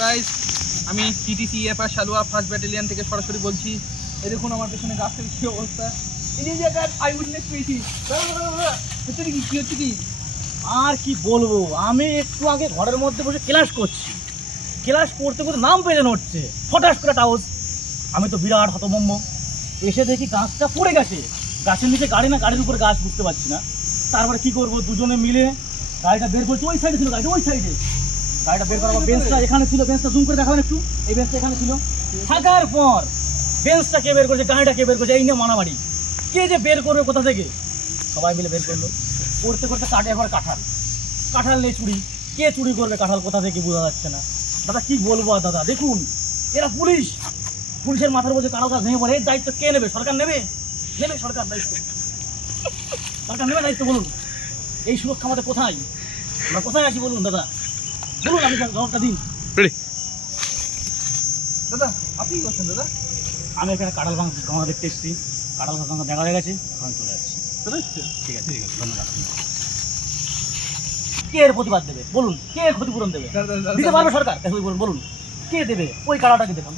Guys, আমি TTC FR শালুয়া first battalion থেকে সরাসরি বলছি। এই দেখুন আমার পেছনে গাছের কি অবস্থা। এই যে একটা আই উইটনেস পেয়েছি। হচ্ছে কি হচ্ছে কি? আর কি বলবো, আমি একটু আগে ঘরের মধ্যে বসে ক্লাস করছি। ক্লাস করতে করতে নাম পেয়ে হচ্ছে হঠাৎ করে টাউস। আমি তো বিরাট হতভম্ব। এসে দেখি গাছটা পড়ে গেছে। গাছের নিচে গাড়ি না গাড়ির উপরে গাছ, বুঝতে পারছি না। তারপরে কি করবো, দুজনে মিলে গাড়িটা বের করছি। ওই সাইডে ছিল গাড়িটা, ওই সাইডে গাড়িটা বের করার পর বেঞ্চটা এখানে ছিল। বেঞ্চটা জুম করে দেখাবেন একটু। এই বেঞ্চটা এখানে ছিল। থাকার পর বেঞ্চটা কে বের করেছে, গাড়িটা কে বের করেছে, এই নিয়ে মারামারি। কে যে বের করবে কোথা থেকে, সবাই মিলে বের করলো। করতে করতে কাটে এবার কাঁঠাল। কাঁঠাল নেই চুরি, কে চুরি করবে কাঁঠাল কোথা থেকে বোঝা যাচ্ছে না। দাদা কি বলবো আর দাদা, দেখুন এরা পুলিশ, পুলিশের মাথার উপর যে কাঁঠাল গাছ ভেঙে পড়ে, এর দায়িত্ব কে নেবে? সরকার নেবে? নেবে সরকার দায়িত্ব? সরকার নেবে দায়িত্ব? বলুন, এই সুরক্ষা আমাদের কোথায়? আমরা কোথায় আছি বলুন দাদা, বলুন আপনি জবাবটা দিন। দাদা আপনি কি করছেন দাদা? আমি এখানে কাঁঠাল ভাঙা দেখতে এসেছি। কাঁঠাল ভাঙা দেখা হয়ে গেছে, এখন চলে যাচ্ছি। চলে যাচ্ছে? ঠিক আছে, ঠিক আছে, ধন্যবাদ। কে এর প্রতিবাদ দেবে বলুন? কে এর ক্ষতিপূরণ দেবে? দিতে পারবে সরকার? বলুন কে দেবে? ওই কাড়াটাকে দেখুন।